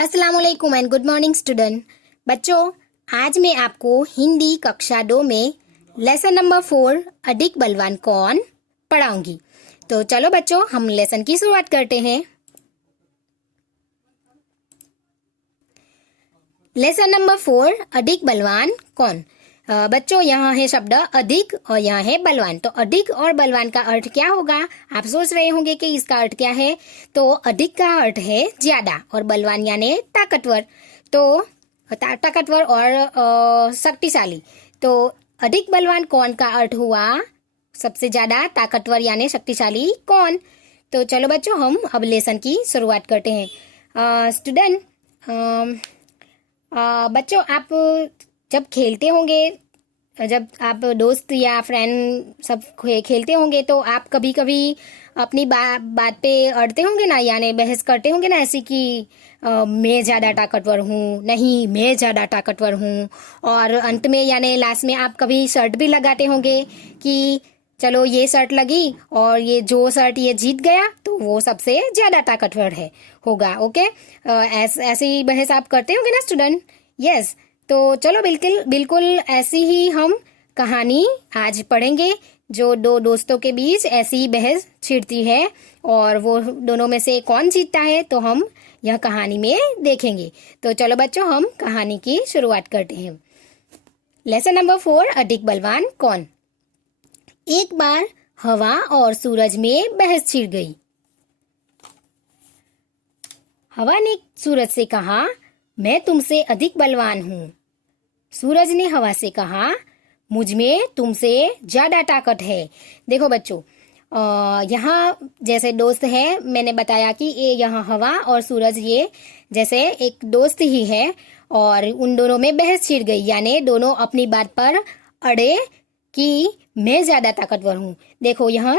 अस्सलाम वालेकुम and good morning student. बच्चों, आज मैं आपको हिंदी कक्षा 2 में लेसन नंबर 4 अधिक बलवान कौन पढ़ाऊंगी। तो चलो बच्चों, हम लेसन की शुरुआत करते हैं। लेसन नंबर 4 अधिक बलवान कौन। बच्चों, यहाँ है शब्द अधिक और यहाँ है बलवान। तो अधिक और बलवान का अर्थ क्या होगा, आप सोच रहे होंगे कि इसका अर्थ क्या है। तो अधिक का अर्थ है ज्यादा और बलवान यानी ताकतवर। तो ताकतवर और शक्तिशाली। तो अधिक बलवान कौन का अर्थ हुआ सबसे ज्यादा ताकतवर यानी शक्तिशाली कौन। तो चलो बच्चों, हम अब लेसन की शुरुआत करते हैं। स्टूडेंट, बच्चों, आप जब खेलते होंगे, जब आप दोस्त या फ्रेंड सब खेलते होंगे तो आप कभी कभी अपनी बात पे अड़ते होंगे ना, यानी बहस करते होंगे ना, ऐसी कि मैं ज़्यादा ताकतवर हूँ, नहीं मैं ज़्यादा ताकतवर हूँ। और अंत में यानी लास्ट में आप कभी शर्त भी लगाते होंगे कि चलो ये शर्त लगी और ये जो शर्त ये जीत गया तो वो सबसे ज़्यादा ताकतवर होगा। ओके, ऐसी बहस आप करते होंगे ना स्टूडेंट। यस, तो चलो बिल्कुल बिल्कुल ऐसी ही हम कहानी आज पढ़ेंगे जो दो दोस्तों के बीच ऐसी बहस छिड़ती है और वो दोनों में से कौन जीतता है तो हम यह कहानी में देखेंगे। तो चलो बच्चों, हम कहानी की शुरुआत करते हैं। लेसन नंबर 4 अधिक बलवान कौन। एक बार हवा और सूरज में बहस छिड़ गई। हवा ने सूरज से कहा, मैं तुमसे अधिक बलवान हूँ। सूरज ने हवा से कहा, मुझ में तुमसे ज्यादा ताकत है। देखो बच्चों, यहाँ जैसे दोस्त है, मैंने बताया कि ये यहाँ हवा और सूरज ये जैसे एक दोस्त ही है और उन दोनों में बहस छिड़ गई, यानी दोनों अपनी बात पर अड़े कि मैं ज्यादा ताकतवर हूँ। देखो यहाँ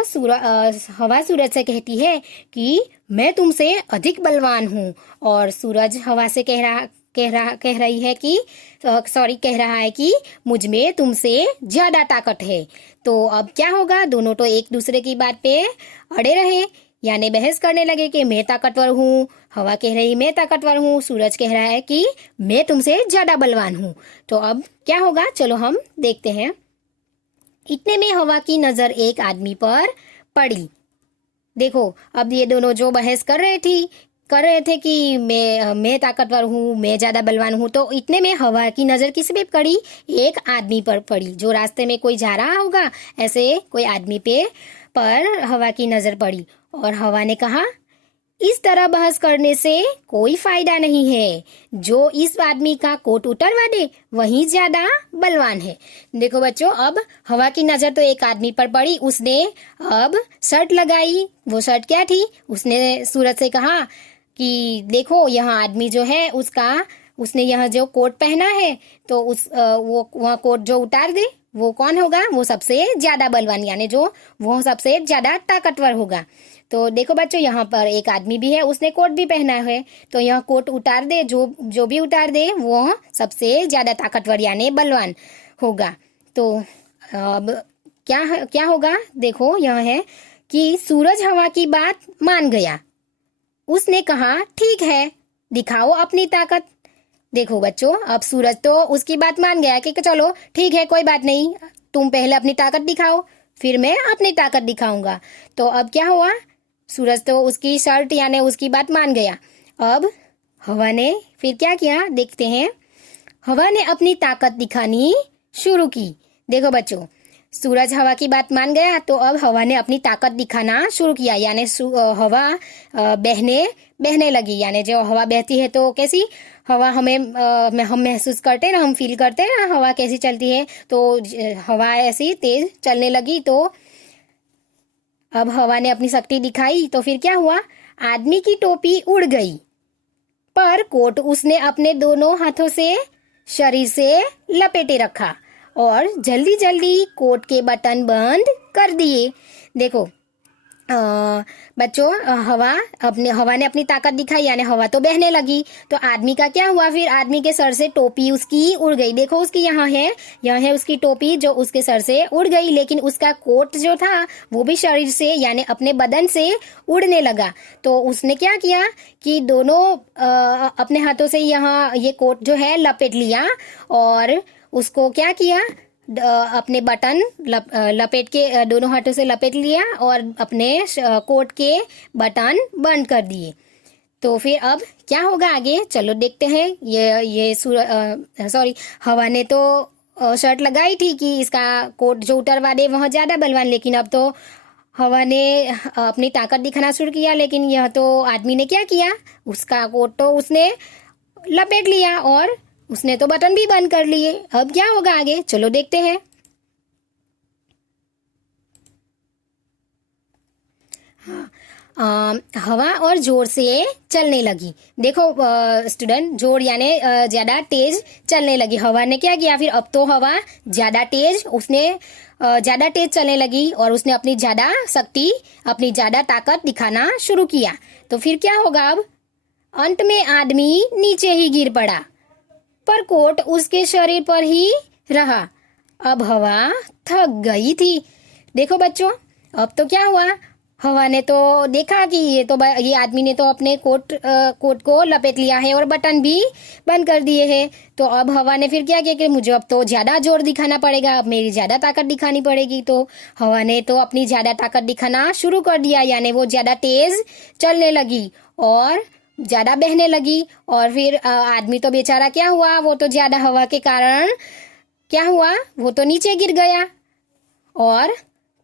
हवा सूरज से कहती है कि मैं तुमसे अधिक बलवान हूँ और सूरज हवा से कह रहा है कि मुझ में तुमसे ज्यादा ताकत है। तो अब क्या होगा, दोनों तो एक दूसरे की बात पे अड़े रहे, यानी बहस करने लगे कि मैं ताकतवर हूँ। हवा कह रही मैं ताकतवर हूँ, सूरज कह रहा है कि मैं तुमसे ज्यादा बलवान हूँ। तो अब क्या होगा, चलो हम देखते हैं। इतने में हवा की नजर एक आदमी पर पड़ी। देखो, अब ये दोनों जो बहस कर रहे थे कि मैं ताकतवर हूँ, मैं ज्यादा बलवान हूँ, तो इतने में हवा की नजर किस पे पड़ी, एक आदमी पर पड़ी। जो रास्ते में कोई जा रहा होगा ऐसे कोई आदमी पर हवा की नजर पड़ी और हवा ने कहा, इस तरह बहस करने से कोई फायदा नहीं है। जो इस आदमी का कोट उतरवा दे वही ज्यादा बलवान है। देखो बच्चों, अब हवा की नजर तो एक आदमी पर पड़ी, उसने अब शर्त लगाई। वो शर्त क्या थी, उसने सूरज से कहा कि देखो यहाँ आदमी जो है उसने यहाँ जो कोट पहना है तो वो वह कोट जो उतार दे वो कौन होगा, वो सबसे ज्यादा बलवान, यानी जो वो सबसे ज्यादा ताकतवर होगा। तो देखो बच्चों, यहाँ पर एक आदमी भी है, उसने कोट भी पहना है, तो यह कोट उतार दे, जो भी उतार दे वो सबसे ज्यादा ताकतवर यानी बलवान होगा। तो अब क्या होगा, देखो यह है कि सूरज हवा की बात मान गया। उसने कहा, ठीक है, दिखाओ अपनी ताकत। देखो बच्चों, अब सूरज तो उसकी बात मान गया कि चलो ठीक है, कोई बात नहीं, तुम पहले अपनी ताकत दिखाओ फिर मैं अपनी ताकत दिखाऊंगा। तो अब क्या हुआ, सूरज तो उसकी शर्त यानी उसकी बात मान गया। अब हवा ने फिर क्या किया, देखते हैं। हवा ने अपनी ताकत दिखानी शुरू की। देखो बच्चों, सूरज हवा की बात मान गया तो अब हवा ने अपनी ताकत दिखाना शुरू किया, यानी हवा बहने लगी। यानी जो हवा बहती है तो कैसी हवा हम महसूस करते हैं ना, हम फील करते हैं ना हवा कैसी चलती है। तो हवा ऐसी तेज चलने लगी। तो अब हवा ने अपनी शक्ति दिखाई तो फिर क्या हुआ, आदमी की टोपी उड़ गई, पर कोट उसने अपने दोनों हाथों से शरीर से लपेटे रखा और जल्दी जल्दी कोट के बटन बंद कर दिए। देखो, बच्चों हवा ने अपनी ताकत दिखाई, यानी हवा तो बहने लगी। तो आदमी का क्या हुआ, फिर आदमी के सर से टोपी उसकी उड़ गई। देखो उसकी यहाँ है उसकी टोपी जो उसके सर से उड़ गई, लेकिन उसका कोट जो था वो भी शरीर से यानी अपने बदन से उड़ने लगा। तो उसने क्या किया कि दोनों अपने हाथों से यहाँ ये कोट जो है लपेट लिया, और उसको क्या किया, अपने बटन लपेट के दोनों हाथों से लपेट लिया और अपने कोट के बटन बंद कर दिए। तो फिर अब क्या होगा आगे, चलो देखते हैं। हवा ने तो शर्त लगाई थी कि इसका कोट जो उतरवा दे वह ज्यादा बलवान, लेकिन अब तो हवा ने अपनी ताकत दिखाना शुरू किया, लेकिन यह तो आदमी ने क्या किया, उसका कोट तो उसने लपेट लिया और उसने तो बटन भी बंद कर लिए। अब क्या होगा आगे, चलो देखते हैं। हवा और जोर से चलने लगी। देखो स्टूडेंट, जोर यानी ज्यादा तेज चलने लगी। हवा ने क्या किया, फिर अब तो हवा ज्यादा तेज चलने लगी और उसने अपनी ज्यादा शक्ति, अपनी ज्यादा ताकत दिखाना शुरू किया। तो फिर क्या होगा, अब अंत में आदमी नीचे ही गिर पड़ा, पर कोट उसके शरीर पर ही रहा। अब हवा थक गई थी। देखो बच्चों, अब तो क्या हुआ, हवा ने तो देखा कि ये आदमी ने तो अपने कोट को लपेट लिया है और बटन भी बंद कर दिए हैं। तो अब हवा ने फिर क्या किया कि मुझे अब तो ज्यादा जोर दिखाना पड़ेगा, अब मेरी ज्यादा ताकत दिखानी पड़ेगी। तो हवा ने तो अपनी ज्यादा ताकत दिखाना शुरू कर दिया, यानी वो ज्यादा तेज चलने लगी और ज्यादा बहने लगी। और फिर आदमी तो बेचारा क्या हुआ, वो तो ज्यादा हवा के कारण क्या हुआ, वो तो नीचे गिर गया और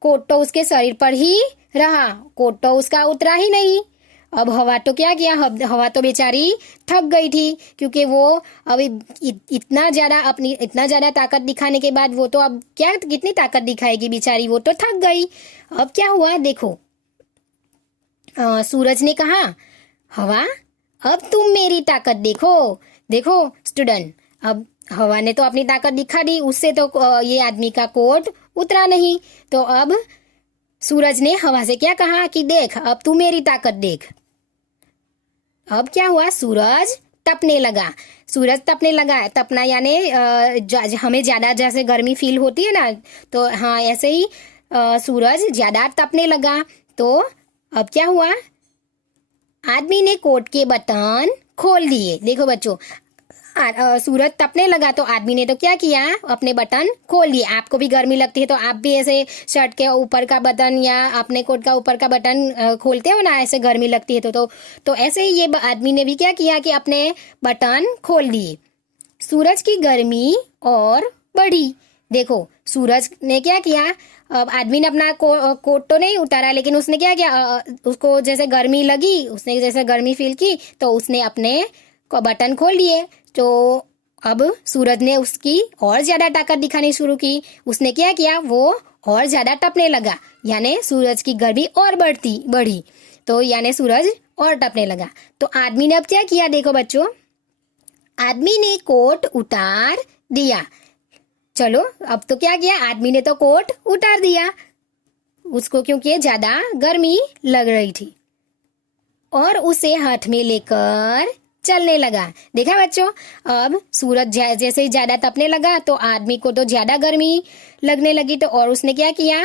कोट तो उसके शरीर पर ही रहा, कोट तो उसका उतरा ही नहीं। अब हवा तो क्या किया, हवा तो बेचारी थक गई थी, क्योंकि वो अब इतना ज्यादा ताकत दिखाने के बाद वो तो अब क्या कितनी ताकत दिखाएगी बेचारी, वो तो थक गई। अब क्या हुआ देखो, सूरज ने कहा, हवा अब तुम मेरी ताकत देखो। देखो स्टूडेंट, अब हवा ने तो अपनी ताकत दिखा दी, उससे तो ये आदमी का कोट उतरा नहीं। तो अब सूरज ने हवा से क्या कहा कि देख, अब तू मेरी ताकत देख। अब क्या हुआ, सूरज तपने लगा। तपना यानी हमें ज्यादा जैसे गर्मी फील होती है ना, तो हाँ ऐसे ही सूरज ज्यादा तपने लगा। तो अब क्या हुआ, आदमी ने कोट के बटन खोल दिए। देखो बच्चों, सूरज तपने लगा तो आदमी ने तो क्या किया, अपने बटन खोल दिए। आपको भी गर्मी लगती है तो आप भी ऐसे शर्ट के ऊपर का बटन या अपने कोट का ऊपर का बटन खोलते हो ना, ऐसे गर्मी लगती है तो ऐसे ही ये आदमी ने भी क्या किया कि अपने बटन खोल दिए। सूरज की गर्मी और बढ़ी। देखो सूरज ने क्या किया, अब आदमी ने अपना कोट तो नहीं उतारा, लेकिन उसने क्या किया, उसको जैसे गर्मी लगी, उसने जैसे गर्मी फील की तो उसने अपने बटन खोल दिए। तो अब सूरज ने उसकी और ज्यादा ताकत दिखानी शुरू की। उसने क्या किया, वो और ज्यादा तपने लगा, यानी सूरज की गर्मी और बढ़ी। तो यानी सूरज और तपने लगा। तो आदमी ने अब क्या किया, देखो बच्चों, आदमी ने कोट उतार दिया। चलो अब तो क्या किया, आदमी ने तो कोट उतार दिया उसको, क्योंकि ज्यादा गर्मी लग रही थी, और उसे हाथ में लेकर चलने लगा। देखा बच्चों, अब सूरज जैसे ही ज्यादा तपने लगा तो आदमी को तो ज्यादा गर्मी लगने लगी। तो और उसने क्या किया,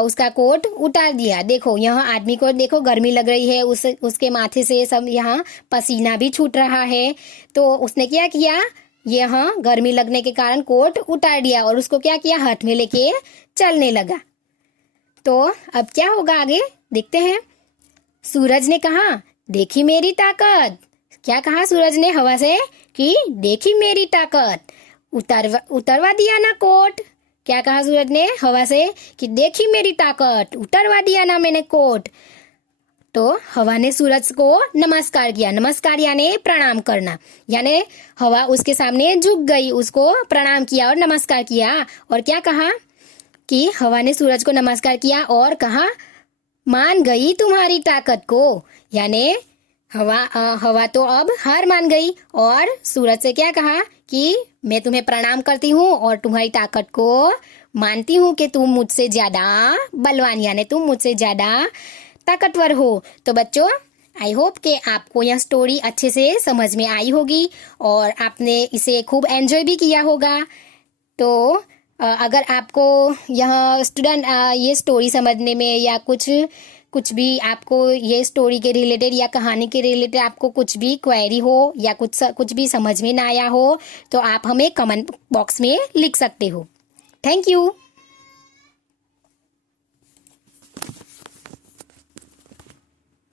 उसका कोट उतार दिया। देखो यहाँ आदमी को देखो गर्मी लग रही है, उसके माथे से सब यहाँ पसीना भी छूट रहा है। तो उसने क्या किया, यहाँ गर्मी लगने के कारण कोट उतार दिया और उसको क्या किया, हाथ में लेके चलने लगा। तो अब क्या होगा आगे देखते हैं। सूरज ने कहा, देखी मेरी ताकत। क्या कहा सूरज ने हवा से कि देखी मेरी ताकत। उतरवा दिया ना कोट। क्या कहा सूरज ने हवा से कि देखी मेरी ताकत, उतरवा दिया ना मैंने कोट। तो हवा ने सूरज को नमस्कार किया। नमस्कार यानी प्रणाम करना, यानी हवा उसके सामने झुक गई, उसको प्रणाम किया और नमस्कार किया। और क्या कहा कि हवा ने सूरज को नमस्कार किया और कहा, मान गई तुम्हारी ताकत को। यानी हवा तो अब हार मान गई और सूरज से क्या कहा कि मैं तुम्हें प्रणाम करती हूँ और तुम्हारी ताकत को मानती हूँ कि तुम मुझसे ज्यादा बलवान यानी तुम मुझसे ज्यादा ताकतवर हो। तो बच्चों, आई होप कि आपको यह स्टोरी अच्छे से समझ में आई होगी और आपने इसे खूब एंजॉय भी किया होगा। तो अगर आपको यह स्टूडेंट ये स्टोरी समझने में या कुछ कुछ भी आपको ये स्टोरी के रिलेटेड या कहानी के रिलेटेड आपको कुछ भी क्वेरी हो या कुछ भी समझ में ना आया हो तो आप हमें कमेंट बॉक्स में लिख सकते हो। Thank you.